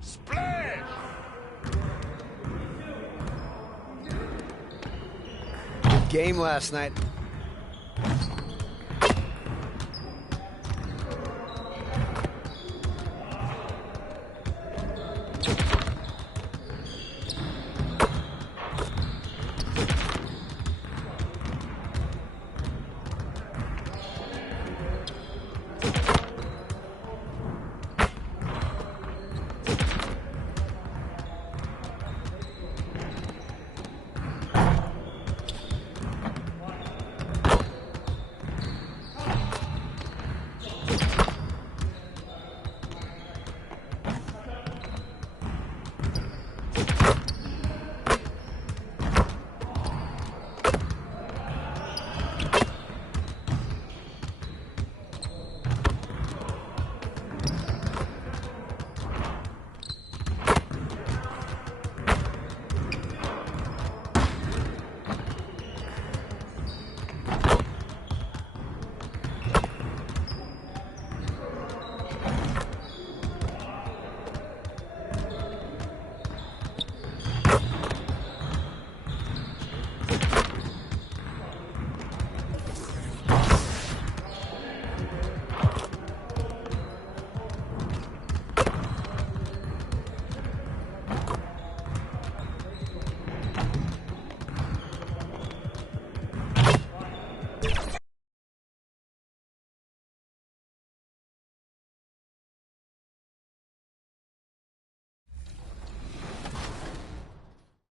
Splash! Good game last night.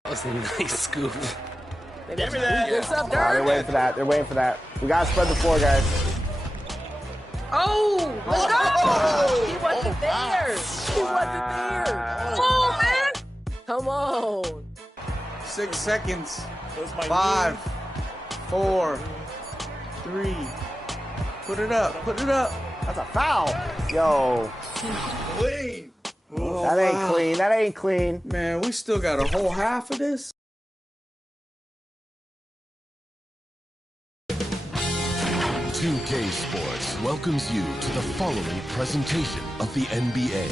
That was a nice scoop. Give me that. What's up, They're Dirk? waiting for that. They're waiting for that. We gotta spread the floor, guys. Oh, let's go! He wasn't there. He wasn't there. Oh, man. Come on. 6 seconds. That was my 5, 4, 3. Put it up. Put it up. That's a foul. Yo. Clean. Oh, That ain't clean. That ain't clean. Man, we still got a whole half of this. K Sports welcomes you to the following presentation of the NBA.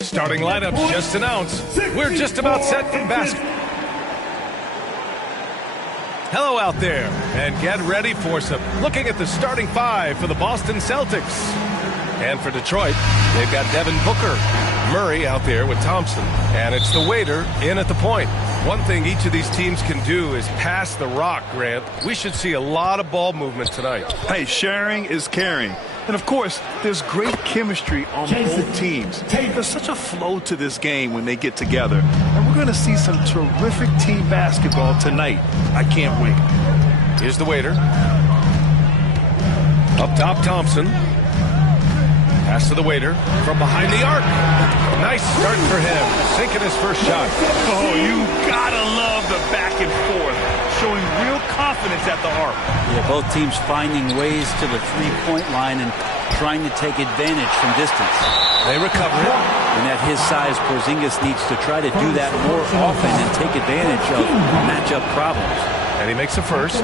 Starting lineup just announced. We're just about set for basketball. Hello out there, and get ready for some looking at the starting five for the Boston Celtics. And for Detroit, they've got Devin Booker, Murray out there with Thompson, and it's the waiter in at the point. One thing each of these teams can do is pass the rock, Grant. We should see a lot of ball movement tonight. Hey, sharing is caring. And, of course, there's great chemistry on both teams. There's such a flow to this game when they get together. And we're going to see some terrific team basketball tonight. I can't wait. Here's the waiter. Up top, Thompson. Pass to the waiter from behind the arc. Nice start for him, sinking his first shot. Oh, you gotta love the back and forth, showing real confidence at the arc. Yeah, both teams finding ways to the three-point line and trying to take advantage from distance. They recover it. And at his size, Porzingis needs to try to do that more often and take advantage of matchup problems. And he makes a first.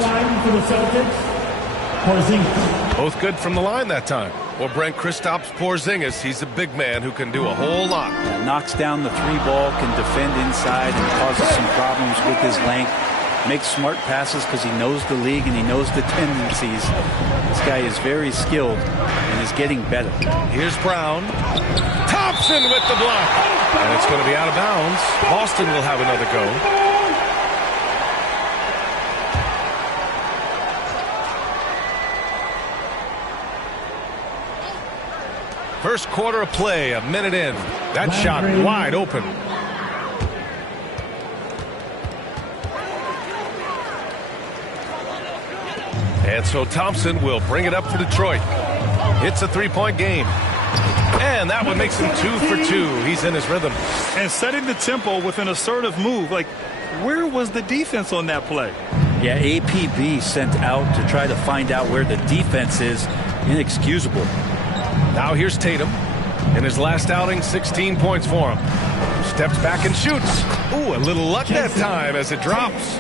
Both good from the line that time. Well, Brent Kristaps Porzingis, he's a big man who can do a whole lot. Knocks down the three ball, can defend inside, and causes some problems with his length. Makes smart passes because he knows the league and he knows the tendencies. This guy is very skilled and is getting better. Here's Brown. Thompson with the block. And it's going to be out of bounds. Boston will have another go. First quarter of play, a minute in. That shot wide open. And so Thompson will bring it up for Detroit. It's a three-point game. And that one makes him 2 for 2. He's in his rhythm. And setting the tempo with an assertive move. Like, where was the defense on that play? Yeah, APB sent out to try to find out where the defense is. Inexcusable. Now here's Tatum. In his last outing, 16 points for him. Steps back and shoots. Ooh, a little luck that time as it drops.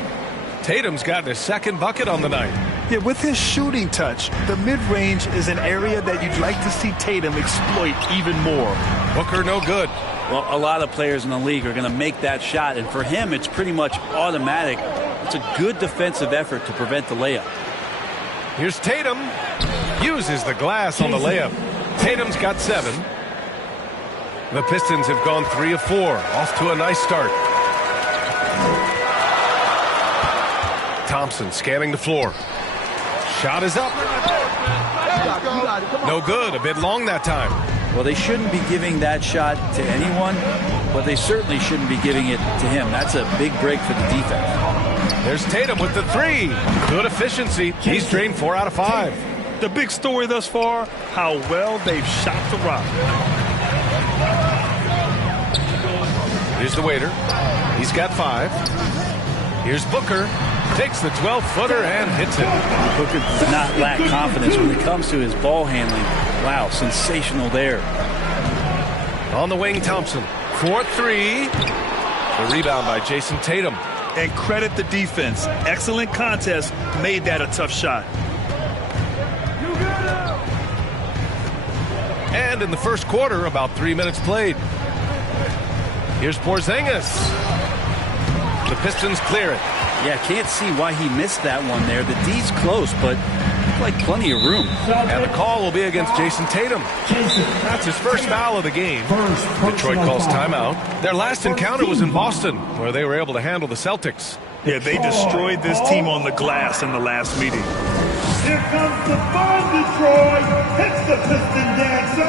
Tatum's gotten his second bucket on the night. Yeah, with his shooting touch, the mid-range is an area that you'd like to see Tatum exploit even more. Booker no good. Well, a lot of players in the league are going to make that shot, and for him, it's pretty much automatic. It's a good defensive effort to prevent the layup. Here's Tatum. Uses the glass on the layup. Tatum's got 7. The Pistons have gone 3 of 4. Off to a nice start. Thompson scanning the floor. Shot is up. No good. A bit long that time. Well, they shouldn't be giving that shot to anyone, but they certainly shouldn't be giving it to him. That's a big break for the defense. There's Tatum with the 3. Good efficiency. He's drained 4 out of 5. The big story thus far, how well they've shot the rock. Here's the waiter. He's got 5. Here's Booker. Takes the 12-footer and hits it. Booker does not lack confidence when it comes to his ball handling. Wow, sensational there. On the wing, Thompson. 4-3. The rebound by Jason Tatum. And credit the defense. Excellent contest. Made that a tough shot. And in the first quarter, about 3 minutes played. Here's Porzingis. The Pistons clear it. Yeah, can't see why he missed that one there. The D's close, but like plenty of room. And the call will be against Jason Tatum. That's his first foul of the game. Detroit calls timeout. Their last encounter was in Boston, where they were able to handle the Celtics. Yeah, they destroyed this team on the glass in the last meeting. Here comes the fun, Detroit. Hits the piston dancer.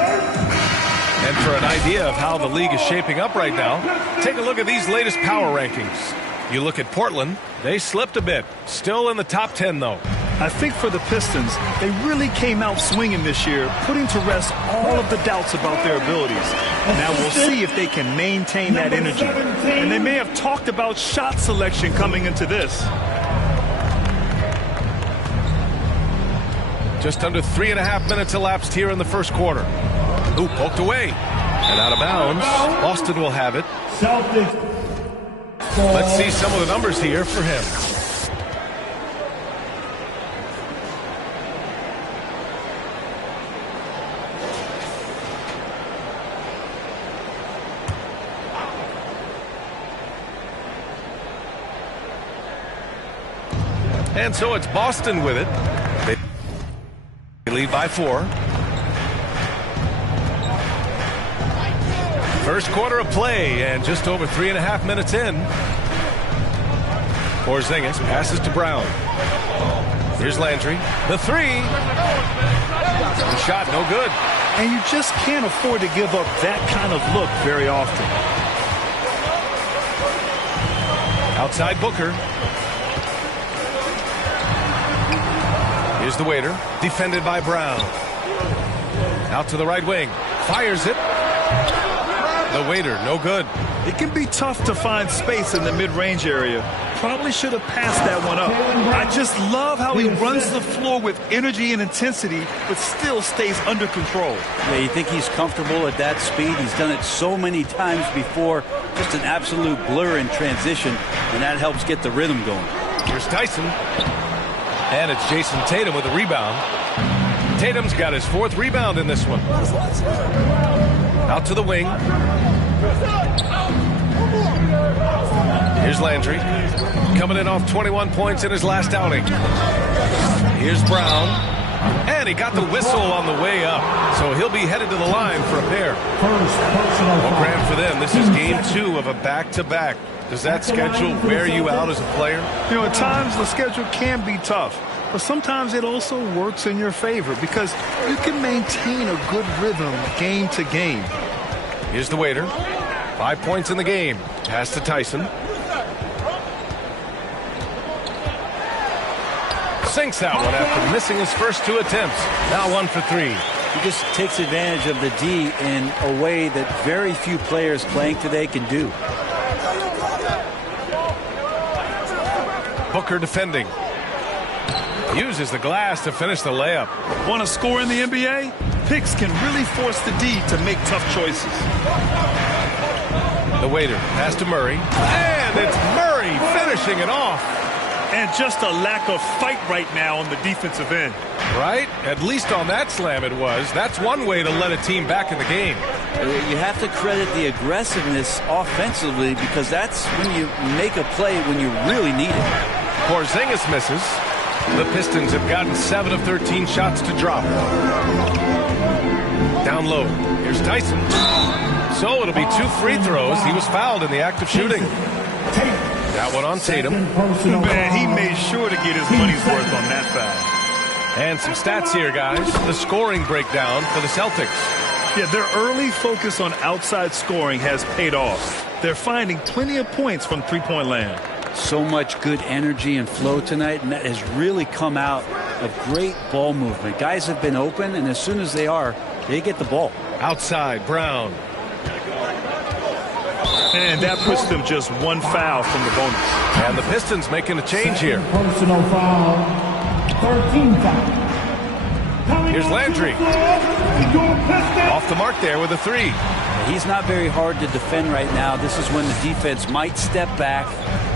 And for an idea of how the league is shaping up right now, take a look at these latest power rankings. You look at Portland, they slipped a bit. Still in the top 10, though. I think for the Pistons, they really came out swinging this year, putting to rest all of the doubts about their abilities. Now we'll see if they can maintain that energy. And they may have talked about shot selection coming into this. Just under 3.5 minutes elapsed here in the first quarter. Ooh, poked away. And out of bounds. Boston will have it. Let's see some of the numbers here for him. And so it's Boston with it. They lead by 4. First quarter of play and just over 3.5 minutes in. Porzingis passes to Brown. Here's Landry. The 3. The shot no good. And you just can't afford to give up that kind of look very often. Outside Booker. Here's the waiter. Defended by Brown. Out to the right wing. Fires it. The waiter, no good. It can be tough to find space in the mid-range area. Probably should have passed that one up. I just love how he runs the floor with energy and intensity, but still stays under control. Yeah, you think he's comfortable at that speed? He's done it so many times before. Just an absolute blur in transition, and that helps get the rhythm going. Here's Tyson. And it's Jason Tatum with a rebound. Tatum's got his 4th rebound in this one. Out to the wing. Here's Landry. Coming in off 21 points in his last outing. Here's Brown. And he got the whistle on the way up. So he'll be headed to the line for a pair. Well, Grant, for them, this is game 2 of a back-to-back. Does that schedule wear you out as a player? You know, at times the schedule can be tough. But sometimes it also works in your favor because you can maintain a good rhythm game to game. Here's the waiter. 5 points in the game. Pass to Tyson. Sinks that one after missing his first 2 attempts. Now 1 for 3. He just takes advantage of the D in a way that very few players playing today can do. Booker defending. Uses the glass to finish the layup. Want to score in the NBA? Picks can really force the D to make tough choices. The waiter pass to Murray. And it's Murray finishing it off. And just a lack of fight right now on the defensive end. Right? At least on that slam it was. That's one way to let a team back in the game. You have to credit the aggressiveness offensively because that's when you make a play when you really need it. Porzingis misses. The Pistons have gotten 7 of 13 shots to drop. Down low. Here's Tyson. So it'll be 2 free throws. He was fouled in the act of shooting. That one on Tatum. Man, he made sure to get his money's worth on that foul. And some stats here, guys. The scoring breakdown for the Celtics. Yeah, their early focus on outside scoring has paid off. They're finding plenty of points from three-point land. So much good energy and flow tonight, and that has really come out of great ball movement. Guys have been open, and as soon as they are, they get the ball. Outside, Brown. And that puts them just 1 foul from the bonus. And the Pistons making a change here. Personal foul. 13 foul. Here's Landry. Off the mark there with a 3. He's not very hard to defend right now. This is when the defense might step back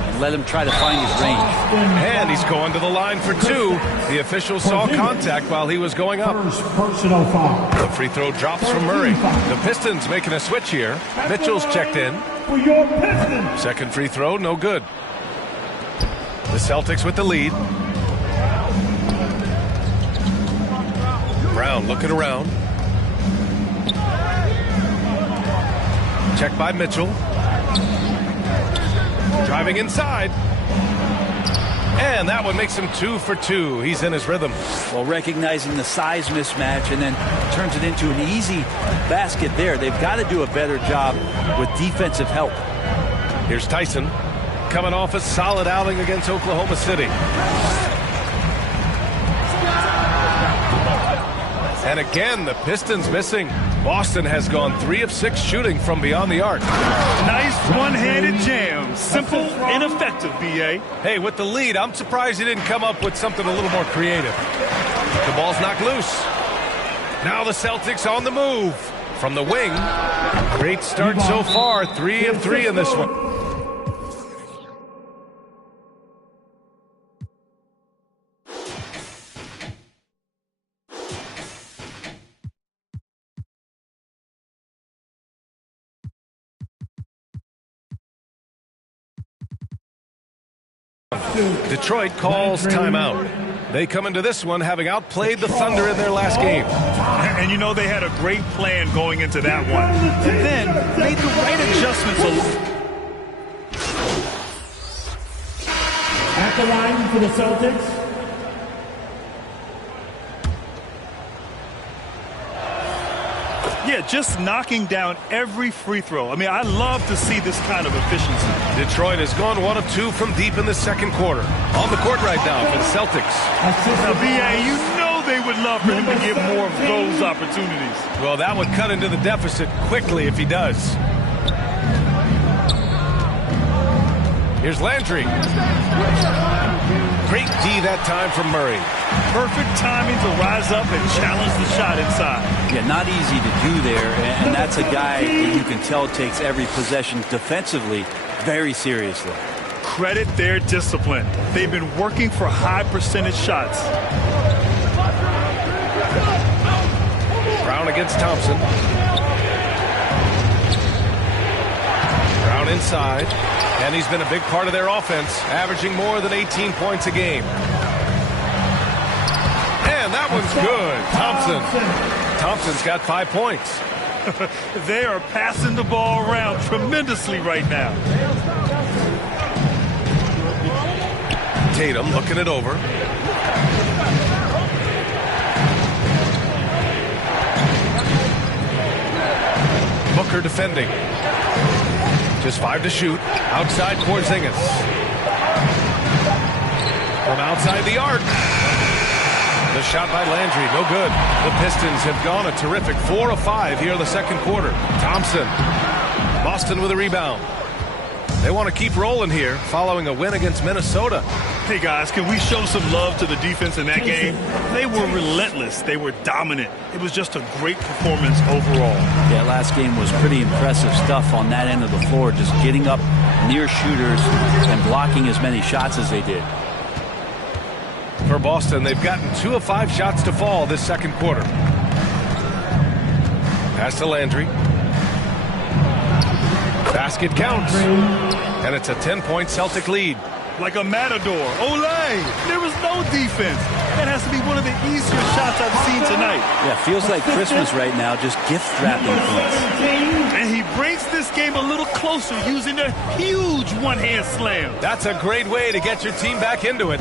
and let him try to find his range. And he's going to the line for 2. The official saw contact while he was going up. Personal foul. The free throw drops from Murray. The Pistons making a switch here. Mitchell's checked in. For your Pistons. Second free throw, no good. The Celtics with the lead. Brown looking around. Check by Mitchell. Driving inside. And that one makes him 2 for 2. He's in his rhythm. Well, recognizing the size mismatch and then turns it into an easy basket there. They've got to do a better job with defensive help. Here's Tyson coming off a solid outing against Oklahoma City. And again, the Pistons missing. Boston has gone 3 of 6 shooting from beyond the arc. Nice one-handed jam. Simple and effective, B.A. Hey, with the lead, I'm surprised he didn't come up with something a little more creative. The ball's knocked loose. Now the Celtics on the move. From the wing. Great start so far. 3 of 3 in this one. Detroit calls timeout. They come into this one having outplayed the Thunder in their last game. And you know they had a great plan going into that one. And then made the right adjustments. At the line for the Celtics. Yeah, just knocking down every free throw. I mean, I love to see this kind of efficiency. Detroit has gone 1 of 2 from deep in the second quarter. On the court right now for the Celtics. Now, B.A., you know they would love for him to get more of those opportunities. Well, that would cut into the deficit quickly if he does. Here's Landry. Great D that time from Murray. Perfect timing to rise up and challenge the shot inside. Yeah, not easy to do there, and that's a guy that you can tell takes every possession defensively very seriously. Credit their discipline. They've been working for high percentage shots. Brown against Thompson. Brown inside. And he's been a big part of their offense, averaging more than 18 points a game. And that one's good. Thompson's got 5 points. They are passing the ball around tremendously right now. Tatum looking it over. Booker defending. Just 5 to shoot. Outside Porzingis. From outside the arc. The shot by Landry, no good. The Pistons have gone a terrific 4 of 5 here in the second quarter. Thompson. Boston with a rebound. They want to keep rolling here following a win against Minnesota. Hey, guys, can we show some love to the defense in that game? They were relentless. They were dominant. It was just a great performance overall. Yeah, last game was pretty impressive stuff on that end of the floor, just getting up near shooters and blocking as many shots as they did. For Boston, they've gotten 2 of 5 shots to fall this second quarter. Pass to Landry. Basket counts. And it's a 10-point Celtic lead. Like a matador. Olay! There was no defense. That has to be one of the easier shots I've seen tonight. Yeah, feels like Christmas right now, just gift wrapping points. And he brings this game a little closer using a huge one-hand slam. That's a great way to get your team back into it.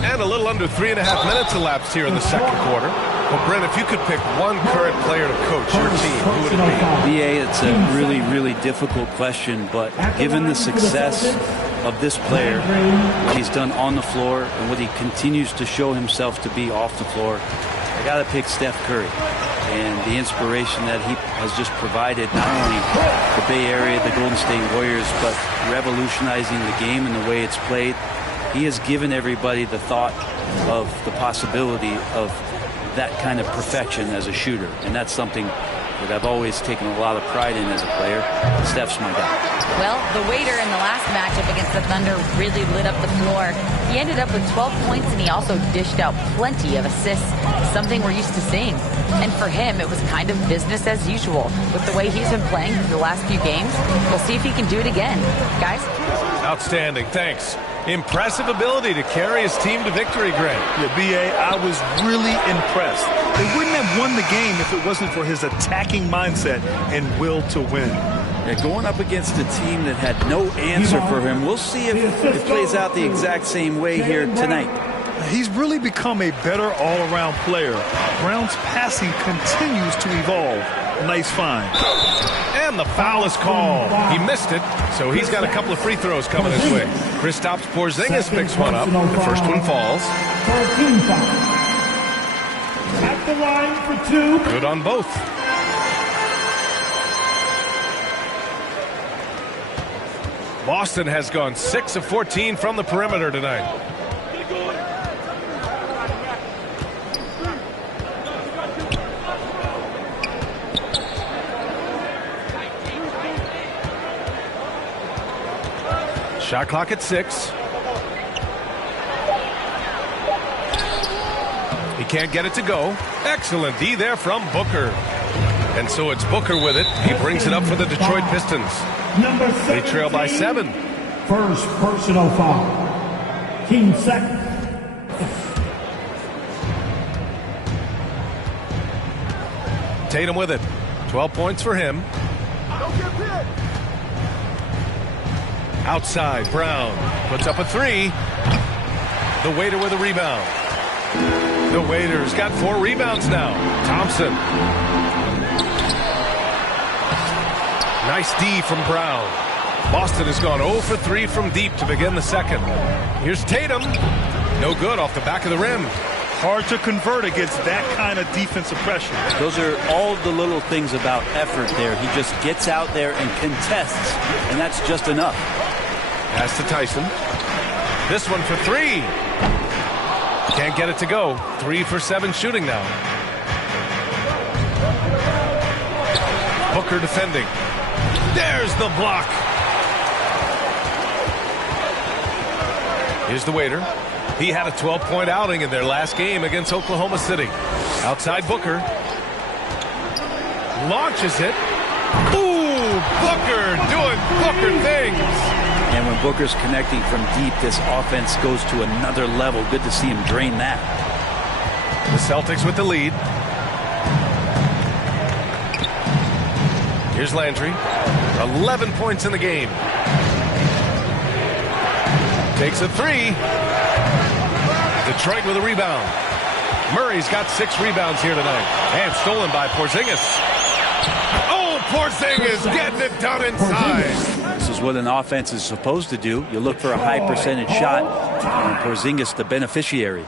And a little under 3.5 minutes elapsed here in the second quarter. Well, Brent, if you could pick one current player to coach your team, who would it be? BA, it's a really, really difficult question, but given the success of this player, what he's done on the floor, and what he continues to show himself to be off the floor, I got to pick Steph Curry. And the inspiration that he has just provided, not only the Bay Area, the Golden State Warriors, but revolutionizing the game and the way it's played. He has given everybody the thought of the possibility of that kind of perfection as a shooter. And that's something that I've always taken a lot of pride in as a player. Steph's my guy. Well, the waiter in the last matchup against the Thunder really lit up the floor. He ended up with 12 points, and he also dished out plenty of assists, something we're used to seeing. And for him, it was kind of business as usual. With the way he's been playing for the last few games, we'll see if he can do it again. Guys? Outstanding. Thanks. Impressive ability to carry his team to victory, Grant. Yeah, B.A., I was really impressed. They wouldn't have won the game if it wasn't for his attacking mindset and will to win. Yeah, going up against a team that had no answer for him, we'll see if it plays out the exact same way here tonight. He's really become a better all-around player. Brown's passing continues to evolve. Nice find. And the foul is called. He missed it, so he's got a couple of free throws coming his way. Kristaps Porzingis picks one up. The first one falls. At the line for 2. Good on both. Boston has gone 6 of 14 from the perimeter tonight. Shot clock at 6. He can't get it to go. Excellent D there from Booker. And so it's Booker with it. He brings it up for the Detroit Pistons. They trail by 7. First personal foul. Team second. Tatum with it. 12 points for him. Outside, Brown puts up a 3. The waiter with a rebound. The waiter's got 4 rebounds now. Thompson. Nice D from Brown. Boston has gone 0 for 3 from deep to begin the second. Here's Tatum. No good off the back of the rim. Hard to convert against that kind of defensive pressure. Those are all the little things about effort there. He just gets out there and contests, and that's just enough. Pass to Tyson. This one for 3. Can't get it to go. 3 for 7 shooting now. Booker defending. There's the block. Here's the waiter. He had a 12-point outing in their last game against Oklahoma City. Outside Booker. Launches it. Ooh, Booker doing Booker things. And when Booker's connecting from deep, this offense goes to another level. Good to see him drain that. The Celtics with the lead. Here's Landry. 11 points in the game. Takes a 3. Detroit with a rebound. Murray's got 6 rebounds here tonight. And stolen by Porzingis. Oh, Porzingis getting it done inside. This is what an offense is supposed to do. You look for a high percentage shot, and Porzingis the beneficiary.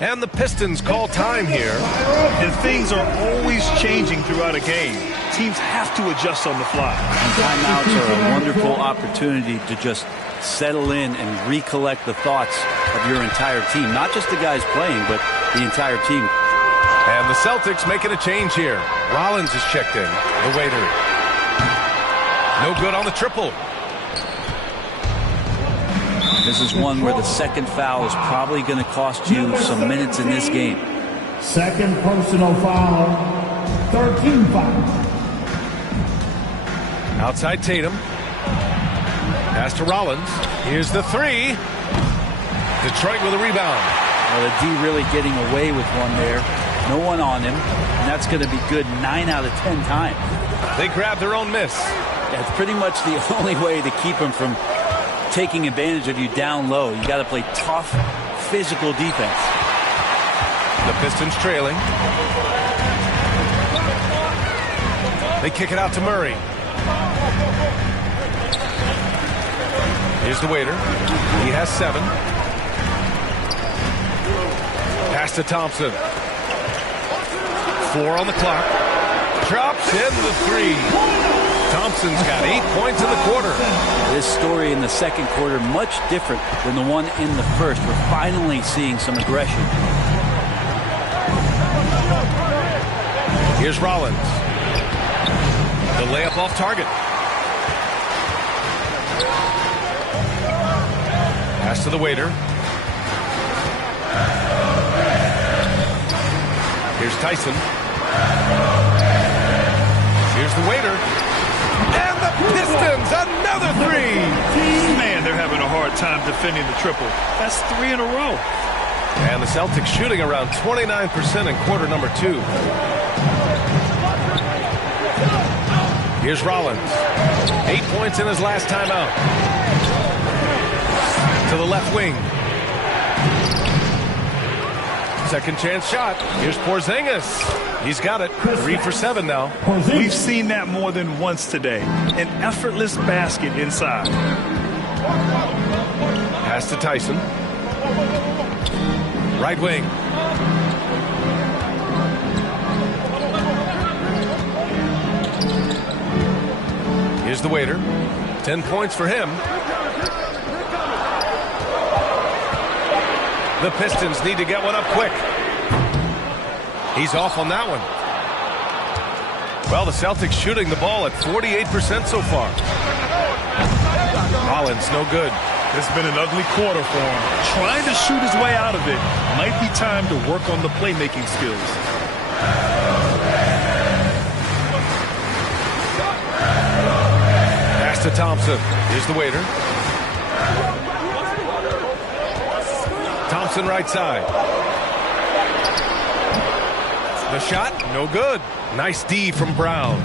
And the Pistons call time here. And things are always changing throughout a game. Teams have to adjust on the fly. And timeouts are a wonderful opportunity to just settle in and recollect the thoughts of your entire team. Not just the guys playing, but the entire team. And the Celtics making a change here. Rollins is checked in. The waiter. No good on the triple. This is one where the second foul is probably going to cost you some minutes in this game. Second personal foul. 13 foul. Outside Tatum. Pass to Rollins. Here's the three. Detroit with a rebound. Well, the D really getting away with one there. No one on him. And that's going to be good 9 out of 10 times. They grab their own miss. That's pretty much the only way to keep him from taking advantage of you down low. You got to play tough, physical defense. The Pistons trailing. They kick it out to Murray. Here's the waiter. He has 7. Pass to Thompson. 4 on the clock. Drops in the 3. Thompson's got 8 points in the quarter. This story in the second quarter much different than the one in the first. We're finally seeing some aggression. Here's Rollins. The layup off target. Pass to the waiter. Here's Tyson. Here's the waiter. And the Pistons, another 3. Man, they're having a hard time defending the triple. That's 3 in a row. And the Celtics shooting around 29% in quarter number 2. Here's Rollins. 8 points in his last time out. To the left wing. Second chance shot. Here's Porzingis. He's got it. 3 for 7 now. We've seen that more than once today. An effortless basket inside. Pass to Tyson. Right wing. Here's the waiter. 10 points for him. The Pistons need to get one up quick. He's off on that one. Well, the Celtics shooting the ball at 48% so far. Rollins, no good. It's been an ugly quarter for him. Trying to shoot his way out of it. Might be time to work on the playmaking skills. Pass to Thompson. Here's the waiter. Thompson right side. The shot, no good. Nice D from Brown.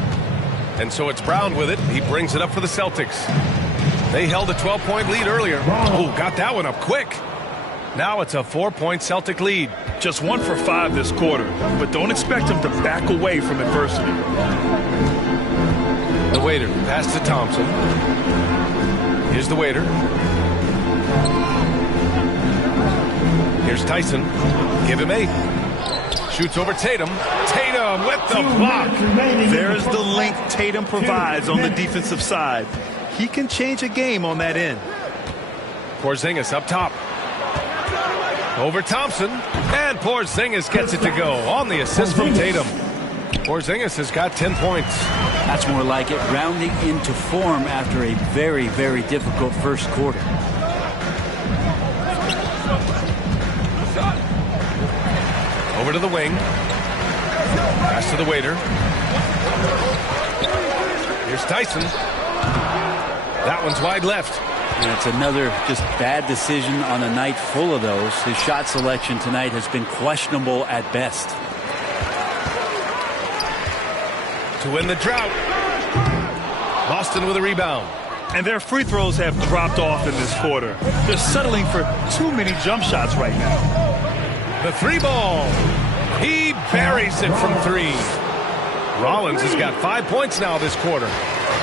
And so it's Brown with it. He brings it up for the Celtics. They held a 12-point lead earlier. Oh, got that one up quick. Now it's a 4-point Celtic lead. Just 1 for 5 this quarter, but don't expect him to back away from adversity. The waiter, pass to Thompson. Here's the waiter. Here's Tyson. Give him 8. Shoots over Tatum. Tatum with the block. There's the length Tatum provides on the defensive side. He can change a game on that end. Porzingis up top. Over Thompson. And Porzingis gets it to go on the assist from Tatum. Porzingis has got 10 points. That's more like it, rounding into form after a very, very difficult first quarter. Over to the wing. Pass to the waiter. Here's Tyson. That one's wide left. And it's another just bad decision on a night full of those. His shot selection tonight has been questionable at best. To win the drought. Boston with a rebound. And their free throws have dropped off in this quarter. They're settling for too many jump shots right now. The 3 ball. He buries it from 3. Rollins has got 5 points now this quarter.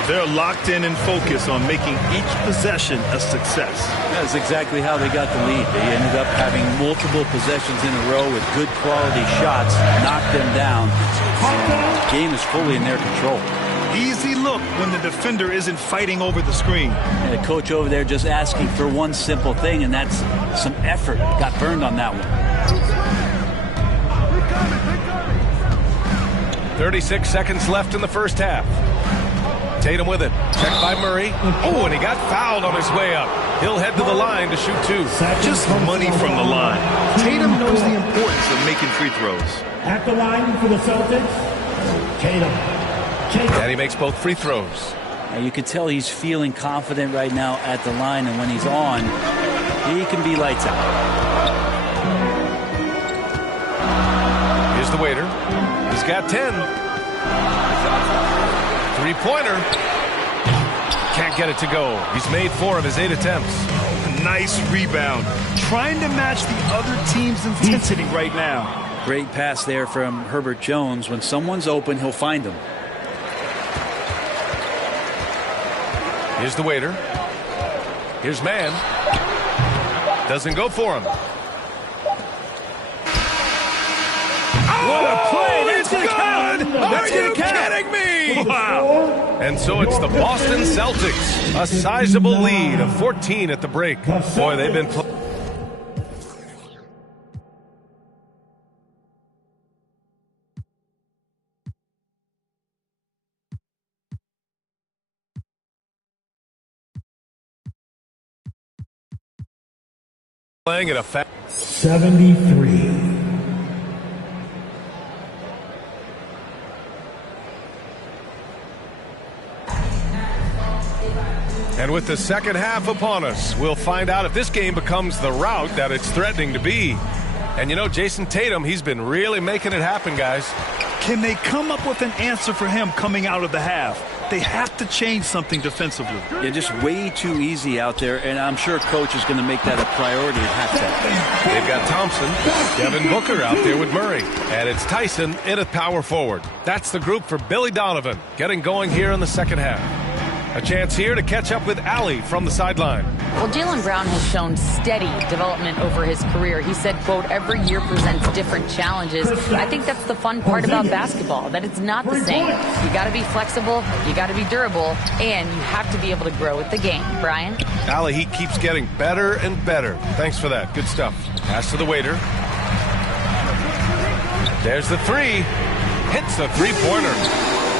They're locked in and focused on making each possession a success. That's exactly how they got the lead. They ended up having multiple possessions in a row with good quality shots, knocked them down. The game is fully in their control. Easy look when the defender isn't fighting over the screen. And the coach over there just asking for one simple thing, and that's some effort. Got burned on that one. 36 seconds left in the first half. Tatum with it. Checked by Murray. Oh, and he got fouled on his way up. He'll head to the line to shoot 2. Just money from the line. Tatum knows the importance of making free throws. At the line for the Celtics, Tatum. And he makes both free throws. You can tell he's feeling confident right now at the line, and when he's on, he can be lights out. Here's the waiter. He's got 10. Three-pointer. Can't get it to go. He's made 4 of his 8 attempts. Nice rebound. Trying to match the other team's intensity right now. Great pass there from Herbert Jones. When someone's open, he'll find them. Here's the waiter. Here's man. Doesn't go for him. What a play! That's It's good! Are you kidding me? Wow! And so it's the Boston Celtics. A sizable lead of 14 at the break. Boy, they've been playing at a 73. And with the second half upon us, we'll find out if this game becomes the rout that it's threatening to be. And you know, Jason Tatum, he's been really making it happen, guys. Can they come up with an answer for him coming out of the half? They have to change something defensively. Yeah, just way too easy out there, and I'm sure Coach is going to make that a priority at halftime. They've got Thompson, Devin Booker out there with Murray, and it's Tyson in at power forward. That's the group for Billy Donovan, getting going here in the second half. A chance here to catch up with Allie from the sideline. Well, Jaylen Brown has shown steady development over his career. He said, quote, every year presents different challenges. I think that's the fun part about basketball, that it's not the same. You got to be flexible, you got to be durable, and you have to be able to grow with the game. Brian? Allie, he keeps getting better and better. Thanks for that. Good stuff. Pass to the waiter. There's the 3. Hits the 3-pointer.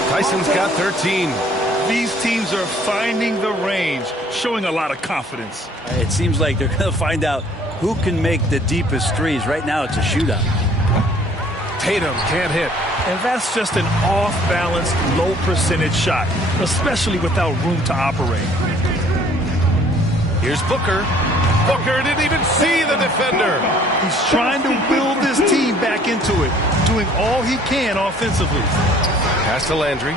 Tyson's got 13. These teams are finding the range, showing a lot of confidence. It seems like they're going to find out who can make the deepest threes. Right now, it's a shootout. Tatum can't hit. And that's just an off-balance, low-percentage shot, especially without room to operate. Here's Booker. Booker didn't even see the defender. He's trying to will this team back into it, doing all he can offensively. Pass to Landry.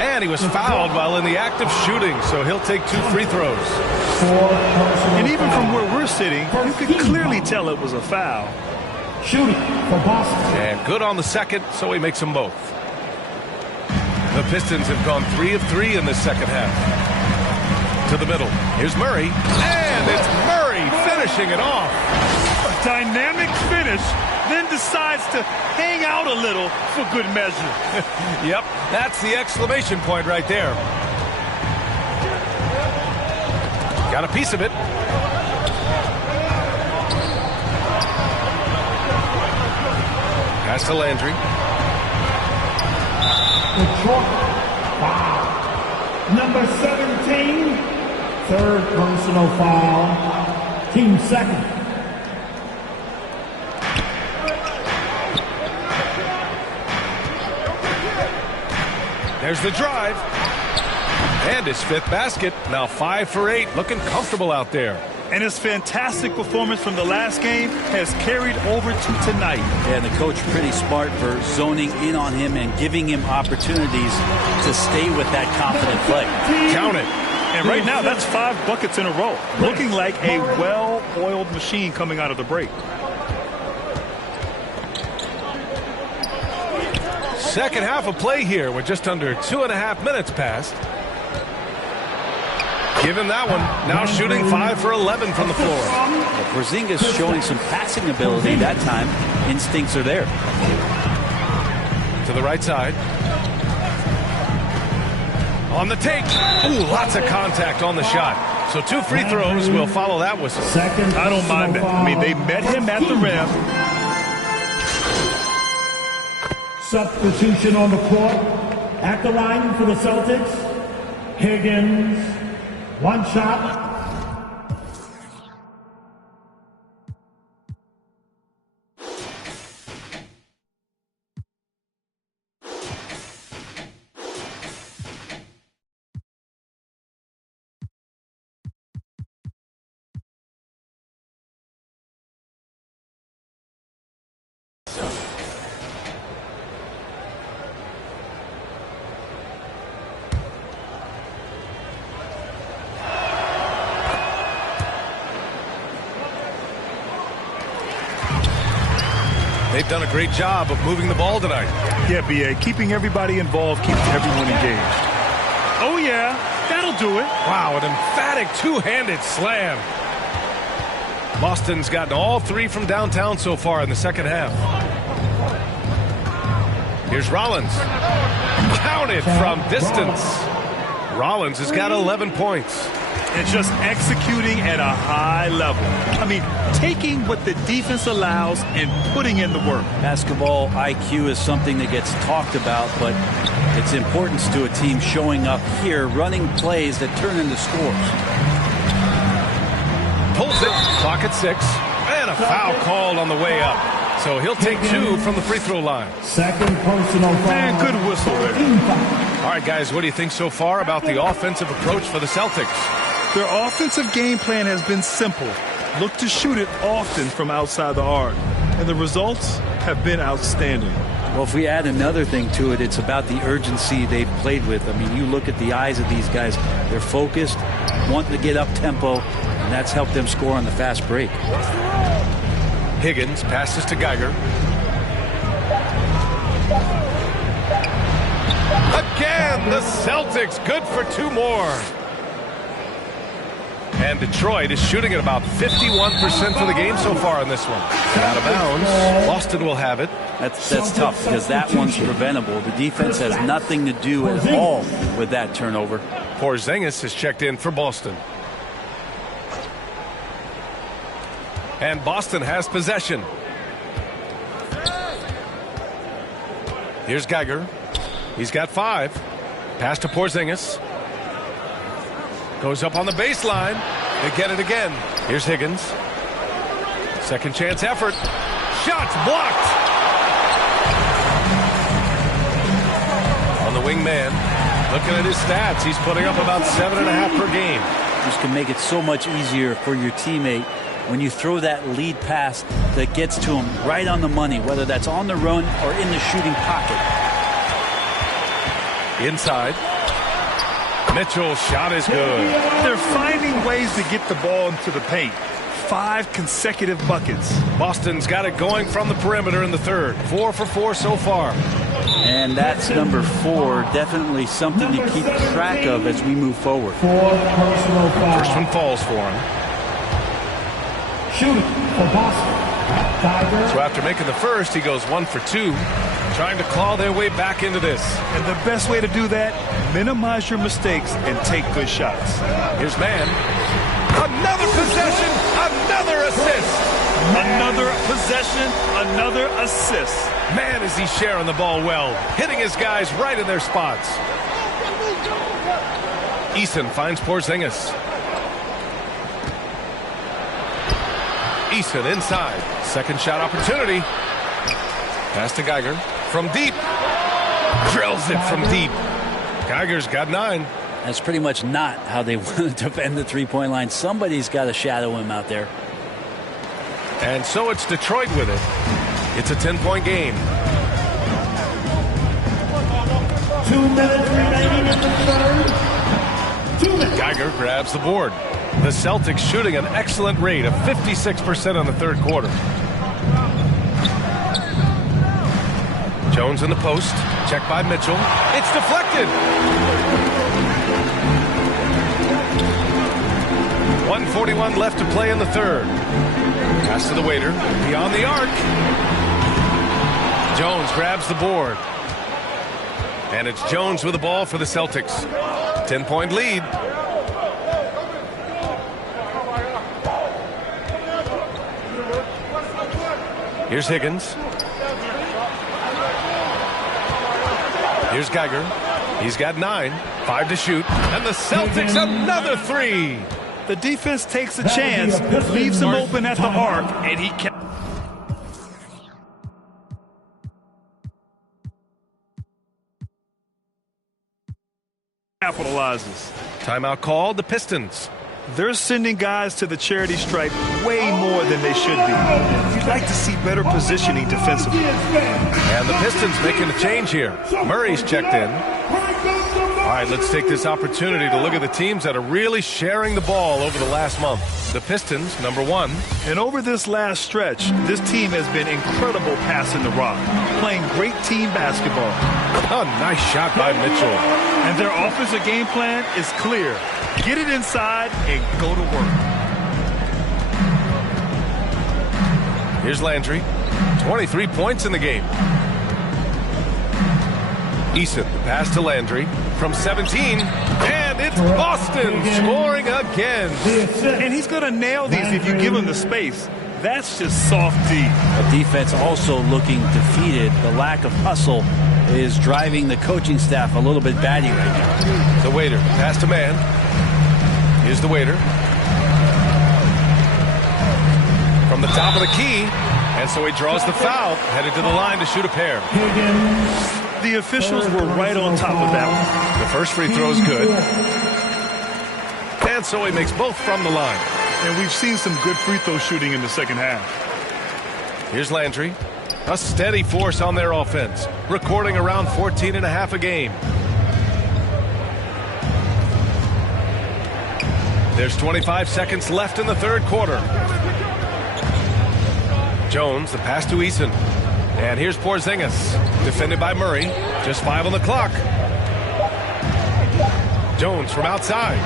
And he was fouled while in the act of shooting, so he'll take 2 free throws. And even from where we're sitting, you could clearly tell it was a foul. Shooting for Boston. And good on the second, so he makes them both. The Pistons have gone 3 of 3 in this second half. To the middle. Here's Murray. And it's Murray finishing it off. A dynamic finish, then decides to hang out a little for good measure. Yep, that's the exclamation point right there. Got a piece of it. Pass to Landry. Wow. Number 17, 3rd personal foul. Team second. There's the drive. And his 5th basket. Now 5 for 8. Looking comfortable out there. And his fantastic performance from the last game has carried over to tonight. Yeah, the coach pretty smart for zoning in on him and giving him opportunities to stay with that confident play. Count it. And right now, that's 5 buckets in a row. Looking like a well-oiled machine coming out of the break. Second half of play here with just under 2.5 minutes passed. Give him that one. Now shooting 5 for 11 from the floor. Yeah, Porzingis showing some passing ability that time. Instincts are there. To the right side. On the take. Ooh, lots of contact on the shot. So 2 free throws will follow that whistle. I don't mind that. I mean, they met him at the rim. Substitution on the court. At the line for the Celtics, Higgins, one shot. They've done a great job of moving the ball tonight. Yeah, B.A. Keeping everybody involved keeps everyone engaged. Oh, yeah. That'll do it. Wow, an emphatic two-handed slam. Boston's gotten all three from downtown so far in the second half. Here's Rollins. Counted from distance. Rollins has got 11 points. And just executing at a high level. I mean, taking what the defense allows and putting in the work. Basketball IQ is something that gets talked about, but its importance to a team showing up here, running plays that turn into scores. Pulls it, clock at 6, and a foul called on the way up. So he'll take 2 from the free throw line. Second personal foul. Man, good whistle there. All right, guys, what do you think so far about the offensive approach for the Celtics? Their offensive game plan has been simple. Look to shoot it often from outside the arc. And the results have been outstanding. Well, if we add another thing to it, it's about the urgency they've played with. I mean, you look at the eyes of these guys. They're focused, wanting to get up tempo, and that's helped them score on the fast break. Higgins passes to Geiger. Again, the Celtics good for 2 more. And Detroit is shooting at about 51% for the game so far in this one. And out of bounds, Boston will have it. That's tough because that one's preventable. The defense has nothing to do at all with that turnover. Porzingis has checked in for Boston. And Boston has possession. Here's Geiger. He's got 5. Pass to Porzingis. Goes up on the baseline. They get it again. Here's Higgins. Second chance effort. Shots blocked. On the wing man. Looking at his stats, he's putting up about 7.5 per game. This can make it so much easier for your teammate when you throw that lead pass that gets to him right on the money, whether that's on the run or in the shooting pocket. Inside. Mitchell's shot is good. They're finding ways to get the ball into the paint. 5 consecutive buckets. Boston's got it going from the perimeter in the third. 4 for 4 so far. And that's number 4. Definitely something to keep track of as we move forward. 4 personal fouls. First one falls for him. Shooting for Boston. Geiger. So after making the first, he goes 1 for 2. Trying to claw their way back into this. And the best way to do that, minimize your mistakes and take good shots. Here's Mann. Another possession, another assist. Another possession, another assist. Man, is he sharing the ball well, hitting his guys right in their spots. Eason finds Porzingis. Eason inside. Second shot opportunity. Pass to Geiger. From deep. Drills it from deep. Geiger's got 9. That's pretty much not how they want to defend the three-point line. Somebody's got to shadow him out there. And so it's Detroit with it. It's a 10-point game. 2 minutes remaining in the third. 2 minutes. Geiger grabs the board. The Celtics shooting an excellent rate of 56% in the third quarter. Jones in the post. Checked by Mitchell. It's deflected. 1:41 left to play in the third. Pass to the waiter. Beyond the arc. Jones grabs the board. And it's Jones with the ball for the Celtics. 10-point lead. Here's Higgins. Here's Geiger. He's got 9, 5 to shoot, and the Celtics another 3. The defense takes a chance, leaves him open at the arc, and he capitalizes. Timeout called, the Pistons. They're sending guys to the charity stripe way more than they should be. You'd like to see better positioning defensively. And the Pistons making a change here. Murray's checked in. All right, let's take this opportunity to look at the teams that are really sharing the ball over the last month. The Pistons, number 1. And over this last stretch, this team has been incredible passing the rock, playing great team basketball. A nice shot by Mitchell. And their offensive game plan is clear. Get it inside and go to work. Here's Landry. 23 points in the game. Eason, the pass to Landry from 17, and it's Boston scoring again. And he's going to nail these if you give him the space. That's just soft D. The defense also looking defeated. The lack of hustle is driving the coaching staff a little bit batty right now. The waiter, pass to man. Here's the waiter. From the top of the key, and so he draws the foul, headed to the line to shoot a pair. The officials were right on top of that one. The first free throw is good. And so he makes both from the line. And we've seen some good free throw shooting in the second half. Here's Landry. A steady force on their offense, recording around 14.5 a game. There's 25 seconds left in the third quarter. Jones, the pass to Eason. And here's Porzingis, defended by Murray. Just 5 on the clock. Jones from outside.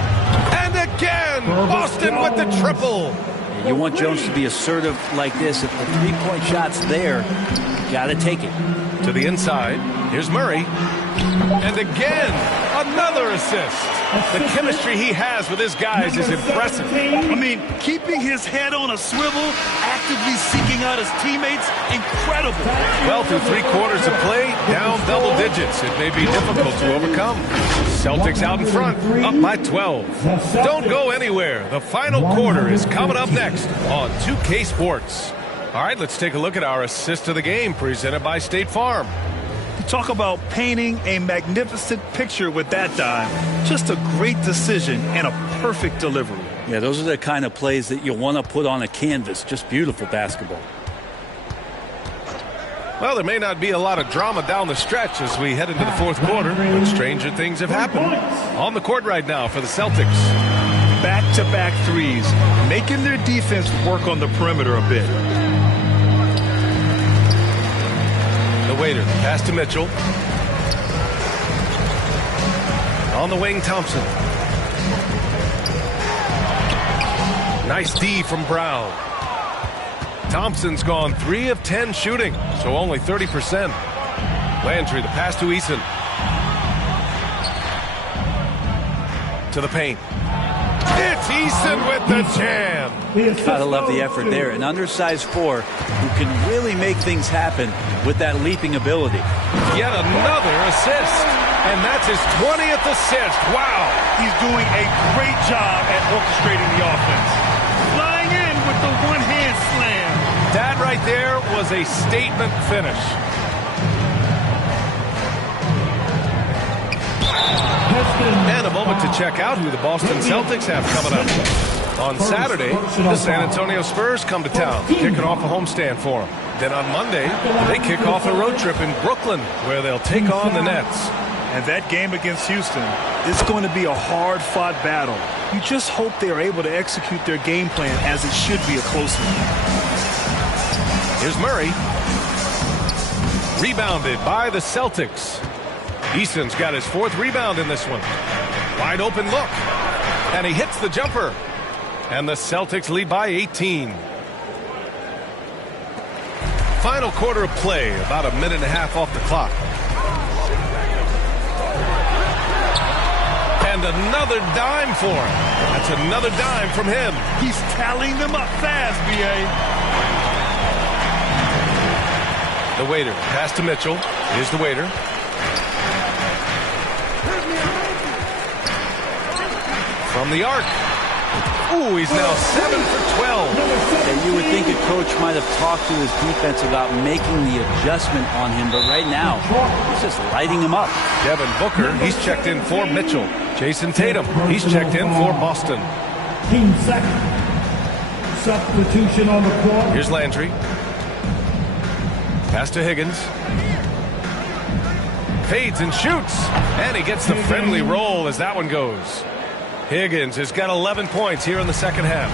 And again, Boston with the triple. You want Jones to be assertive like this. If the three-point shot's there, you got to take it. To the inside. Here's Murray. And again, another assist. The chemistry he has with his guys is impressive. I mean, keeping his head on a swivel, actively seeking out his teammates, incredible. Well, through 3 quarters of play, down double digits. It may be difficult to overcome. Celtics out in front, up by 12. Don't go anywhere. The final quarter is coming up next on 2K Sports. All right, let's take a look at our assist of the game presented by State Farm. Talk about painting a magnificent picture with that dime. Just a great decision and a perfect delivery. Yeah, those are the kind of plays that you want to put on a canvas. Just beautiful basketball. Well, there may not be a lot of drama down the stretch as we head into the fourth quarter, but stranger things have happened. On the court right now for the Celtics. Back-to-back threes, making their defense work on the perimeter a bit. The waiter, pass to Mitchell. On the wing, Thompson. Nice D from Brown. Thompson's gone 3 of 10 shooting, so only 30%. Landry, the pass to Eason. To the paint. It's Eason with the jam. Gotta love the effort there. An undersized 4 who can really make things happen with that leaping ability. Yet another assist. And that's his 20th assist. Wow. He's doing a great job at orchestrating the offense. Flying in with the one-hand slam. That right there was a statement finish. And a moment to check out who the Boston Celtics have coming up. On Saturday, the San Antonio Spurs come to town, kicking off a homestand for them. Then on Monday, they kick off a road trip in Brooklyn, where they'll take on the Nets. And that game against Houston is going to be a hard-fought battle. You just hope they are able to execute their game plan as it should be a close one. Here's Murray. Rebounded by the Celtics. Easton's got his 4th rebound in this one. Wide open look. And he hits the jumper. And the Celtics lead by 18. Final quarter of play, about a minute and a half off the clock. And another dime for him. That's another dime from him. He's tallying them up fast, B.A. The waiter, pass to Mitchell. Here's the waiter. From the arc. Ooh, he's now 7 for 12. And you would think a coach might have talked to his defense about making the adjustment on him, but right now, he's just lighting him up. Devin Booker, he's checked in for Mitchell. Jason Tatum, he's checked in for Boston. Team second. Substitution on the court. Here's Landry. Pass to Higgins. Fades and shoots. And he gets the friendly roll as that one goes. Higgins has got 11 points here in the second half.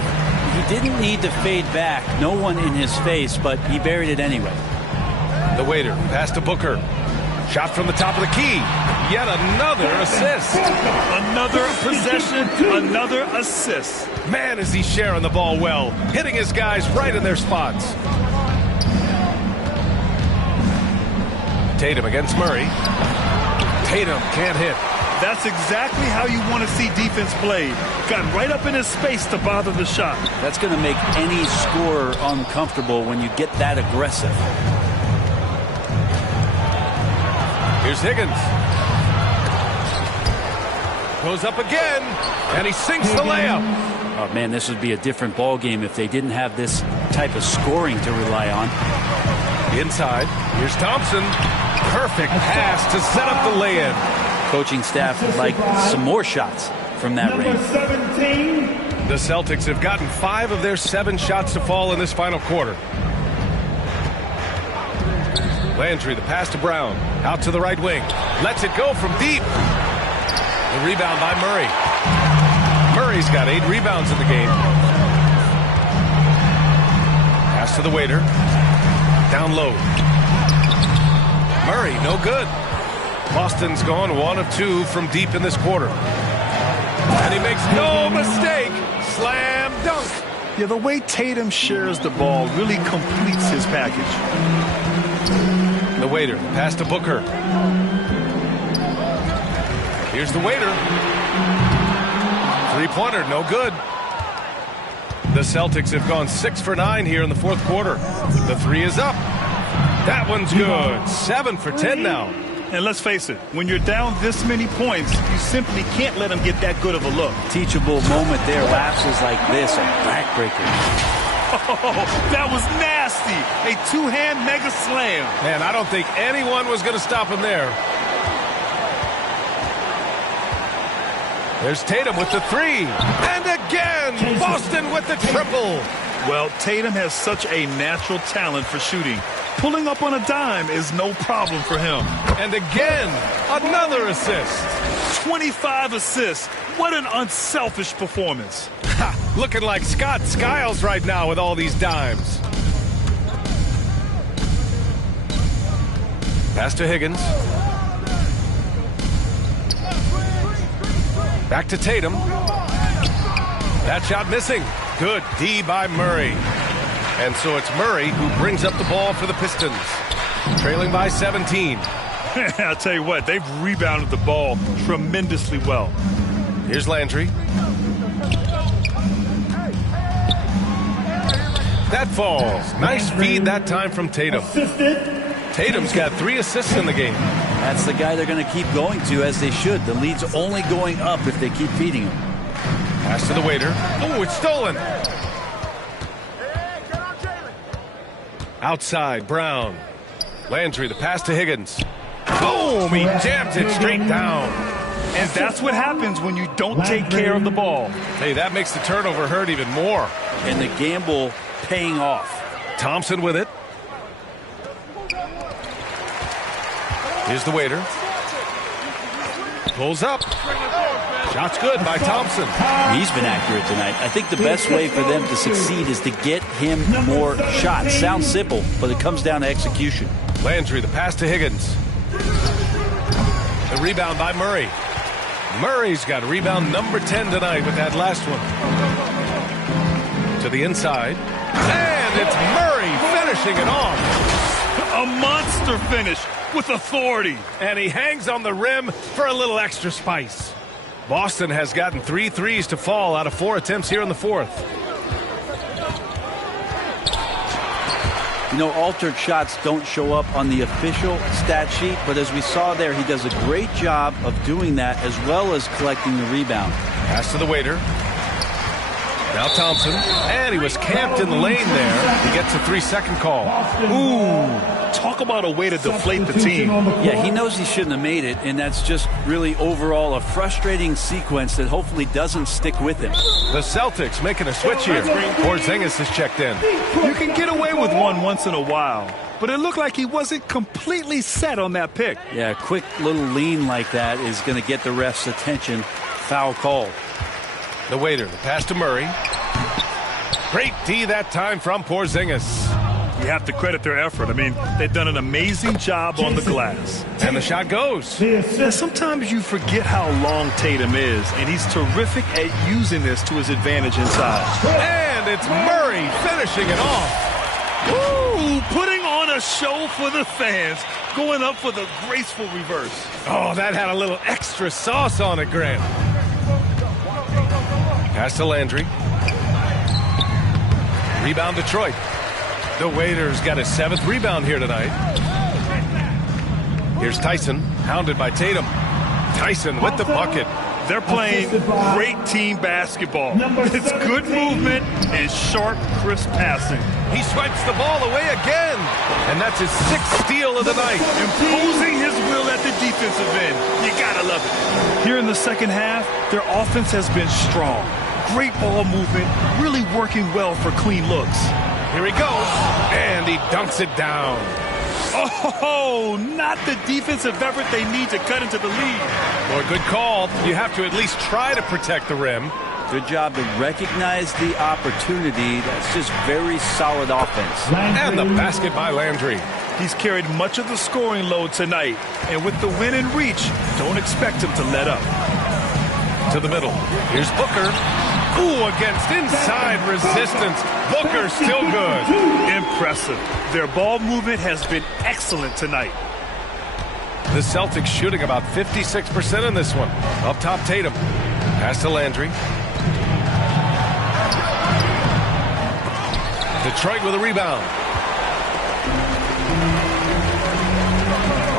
He didn't need to fade back. No one in his face, but he buried it anyway. The waiter, pass to Booker. Shot from the top of the key. Yet another assist. Another possession, another assist. Man, is he sharing the ball well. Hitting his guys right in their spots. Tatum against Murray. Tatum can't hit. That's exactly how you want to see defense played. Got right up in his space to bother the shot. That's going to make any scorer uncomfortable when you get that aggressive. Here's Higgins. Goes up again, and he sinks the layup. Oh, man, this would be a different ball game if they didn't have this type of scoring to rely on. Inside, here's Thompson. Perfect pass to set up the lay-in. Coaching staff would like some more shots from that range. 17. The Celtics have gotten 5 of their 7 shots to fall in this final quarter. Landry, the pass to Brown. Out to the right wing. Lets it go from deep. The rebound by Murray. Murray's got 8 rebounds in the game. Pass to the waiter. Down low. Murray, no good. Boston's gone 1 of 2 from deep in this quarter. And he makes no mistake. Slam dunk. Yeah, the way Tatum shares the ball really completes his package. The waiter, pass to Booker. Here's the waiter. 3-pointer, no good. The Celtics have gone 6 for 9 here in the fourth quarter. The 3 is up. That one's good. 7 for 10 now. And let's face it, when you're down this many points, you simply can't let them get that good of a look. Teachable moment there. Lapses like this are backbreaker. Oh, that was nasty. A 2-hand mega slam. Man, I don't think anyone was going to stop him there. There's Tatum with the 3. And again, Boston with the triple. Well, Tatum has such a natural talent for shooting. Pulling up on a dime is no problem for him. And again, another assist. 25 assists. What an unselfish performance. Ha, looking like Scott Skiles right now with all these dimes. Pass to Higgins. Back to Tatum. That shot missing. Good D by Murray. And so it's Murray who brings up the ball for the Pistons. Trailing by 17. I'll tell you what, they've rebounded the ball tremendously well. Here's Landry. That falls. Nice feed that time from Tatum. Tatum's got 3 assists in the game. That's the guy they're going to keep going to, as they should. The lead's only going up if they keep feeding him. Pass to the waiter. Oh, it's stolen. Outside, Brown. Landry, the pass to Higgins. Boom! He jams it straight down. And that's what happens when you don't take care of the ball. Hey, that makes the turnover hurt even more. And the gamble paying off. Thompson with it. Here's the waiter. Pulls up. Shot's good by Thompson. He's been accurate tonight. I think the best way for them to succeed is to get him more shots. Sounds simple, but it comes down to execution. Landry, the pass to Higgins. The rebound by Murray. Murray's got rebound number 10 tonight with that last one. To the inside. And it's Murray finishing it off. A monster finish with authority. And he hangs on the rim for a little extra spice. Boston has gotten 3 threes to fall out of 4 attempts here in the fourth. You know, altered shots don't show up on the official stat sheet, but as we saw there, he does a great job of doing that as well as collecting the rebound. Pass to the waiter. Now Thompson. And he was camped in the lane there. He gets a 3-second call. Ooh, talk about a way to deflate the team. Yeah, he knows he shouldn't have made it, and that's just really overall a frustrating sequence that hopefully doesn't stick with him. The Celtics making a switch here. Porzingis is checked in. You can get away with one once in a while, but it looked like he wasn't completely set on that pick. Yeah, a quick little lean like that is going to get the ref's attention. Foul call. The waiter, the pass to Murray. Great D that time from Porzingis. You have to credit their effort. I mean, they've done an amazing job on the glass. And the shot goes. Yeah, sometimes you forget how long Tatum is, and he's terrific at using this to his advantage inside. And it's Murray finishing it off. Woo! Putting on a show for the fans, going up for the graceful reverse. Oh, that had a little extra sauce on it, Grant. Pass to Landry. Rebound Detroit. The Waiters got his 7th rebound here tonight. Here's Tyson, hounded by Tatum. Tyson with the bucket. They're playing great team basketball. It's good movement and sharp, crisp passing. He swipes the ball away again. And that's his 6th steal of the night. Imposing his will at the defensive end. You gotta love it. Here in the second half, their offense has been strong. Great ball movement, really working well for clean looks. Here he goes, and he dunks it down. Oh, not the defensive effort they need to cut into the lead. Well, good call. You have to at least try to protect the rim. Good job to recognize the opportunity. That's just very solid offense. And the basket by Landry. He's carried much of the scoring load tonight. And with the win in reach, don't expect him to let up. To the middle. Here's Booker. Ooh, against inside resistance. Booker still good. Impressive. Their ball movement has been excellent tonight. The Celtics shooting about 56% in this one. Up top, Tatum. Pass to Landry. Detroit with a rebound.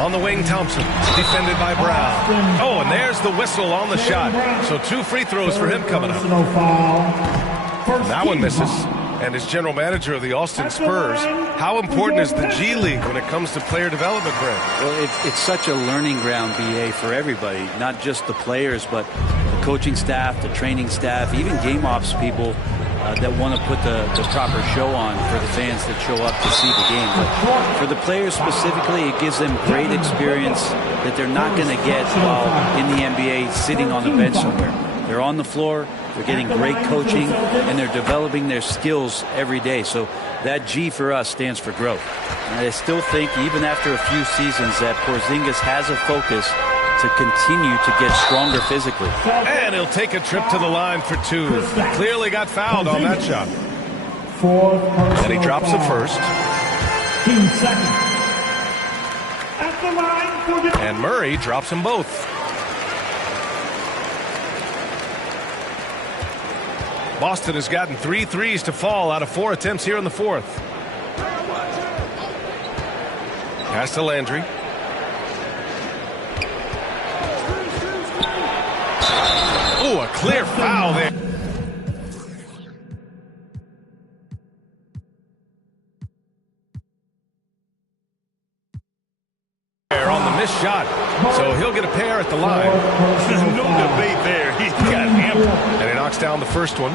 On the wing, Thompson, defended by Brown. Oh, and there's the whistle on the shot. So 2 free throws for him coming up. That one misses. And as general manager of the Austin Spurs, how important is the G League when it comes to player development, Brent? Well, it's such a learning ground, BA, for everybody, not just the players, but the coaching staff, the training staff, even game ops people that want to put the proper show on for the fans that show up to see the game. But for the players specifically, it gives them great experience that they're not going to get while in the NBA sitting on the bench somewhere. They're on the floor, they're getting great coaching, and they're developing their skills every day. So that G for us stands for growth. And I still think, even after a few seasons, that Porzingis has a focus to continue to get stronger physically. And he'll take a trip to the line for 2. Clearly got fouled on that shot. And he drops it first. And Murray drops them both. Boston has gotten 3 threes to fall out of 4 attempts here in the 4th. Pass to Landry. Oh, a clear foul there. On the missed shot. So he'll get a pair at the line. No debate there. He's got hammered. And he knocks down the first one.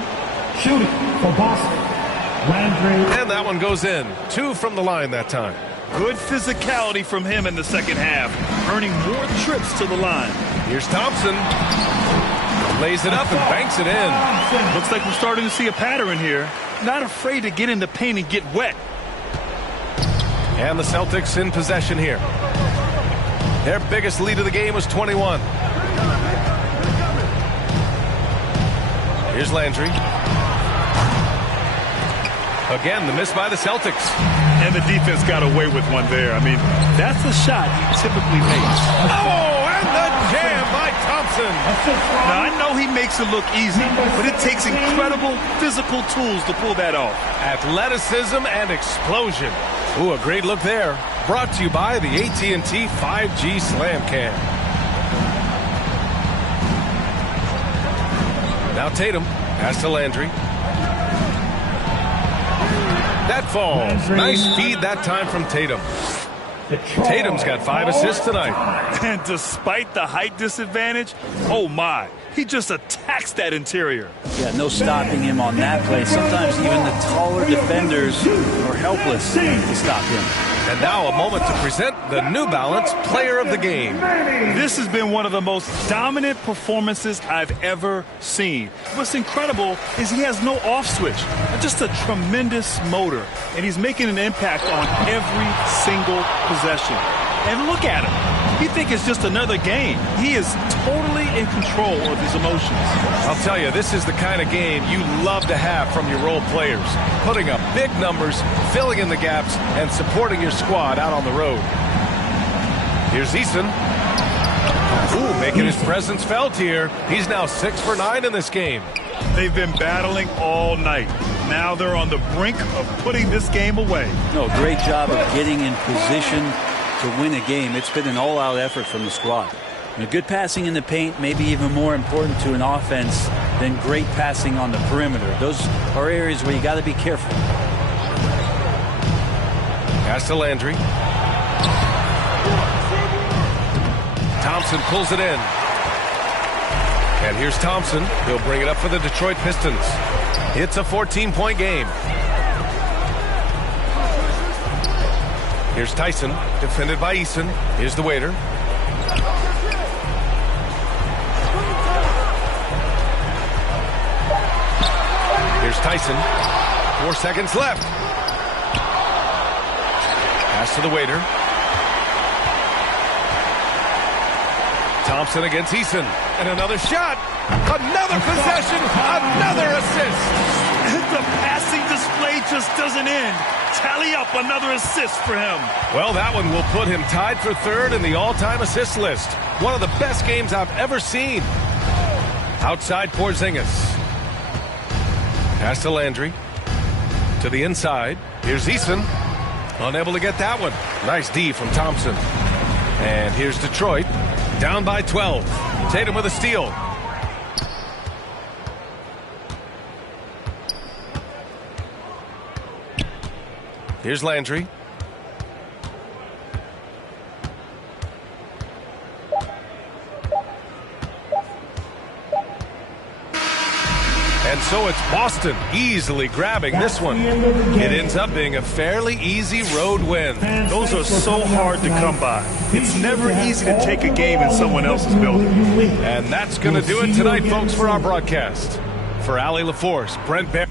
Shooting for Boston, Landry. And that one goes in. 2 from the line that time. Good physicality from him in the second half, earning more trips to the line. Here's Thompson. Lays it up and banks it in. Looks like we're starting to see a pattern here. Not afraid to get in the paint and get wet. And the Celtics in possession here. Their biggest lead of the game was 21. Here's Landry. Again, the miss by the Celtics. And the defense got away with one there. I mean, that's a shot he typically makes. Oh, and the jam by Thompson. Now, I know he makes it look easy, but it takes incredible physical tools to pull that off. Athleticism and explosion. Ooh, a great look there. Brought to you by the AT&T 5G Slam Cam. Now Tatum, pass to Landry. That falls. Nice feed that time from Tatum. Tatum's got 5 assists tonight. And despite the height disadvantage, oh my, he just attacks that interior. Yeah, no stopping him on that play. Sometimes even the taller defenders are helpless to stop him. And now a moment to present the New Balance Player of the Game. This has been one of the most dominant performances I've ever seen. What's incredible is he has no off switch, just a tremendous motor, and he's making an impact on every single possession. And look at him. You think it's just another game. He is totally in control of his emotions. I'll tell you, this is the kind of game you love to have from your role players. Putting up big numbers, filling in the gaps, and supporting your squad out on the road. Here's Eason. Ooh, making his presence felt here. He's now 6 for 9 in this game. They've been battling all night. Now they're on the brink of putting this game away. No, great job of getting in position to win a game. It's been an all-out effort from the squad. Good passing in the paint may be even more important to an offense than great passing on the perimeter. Those are areas where you got to be careful. Pass to Landry. Thompson pulls it in. And here's Thompson. He'll bring it up for the Detroit Pistons. It's a 14-point game. Here's Tyson, defended by Eason. Here's the waiter. Here's Tyson. 4 seconds left. Pass to the waiter. Thompson against Eason. And another shot. Another possession. Another assist. The passing display just doesn't end. Tally up another assist for him. Well, that one will put him tied for 3rd in the all-time assist list. One of the best games I've ever seen. Outside Porzingis. Pass to Landry. To the inside. Here's Eason. Unable to get that one. Nice D from Thompson. And here's Detroit. Down by 12. Tatum with a steal. Here's Landry. And so it's Boston easily grabbing this one. It ends up being a fairly easy road win. Those are so hard to come by. It's never easy to take a game in someone else's building. And that's going to do it tonight, folks, for our broadcast. For Allie LaForce, Brent Barry.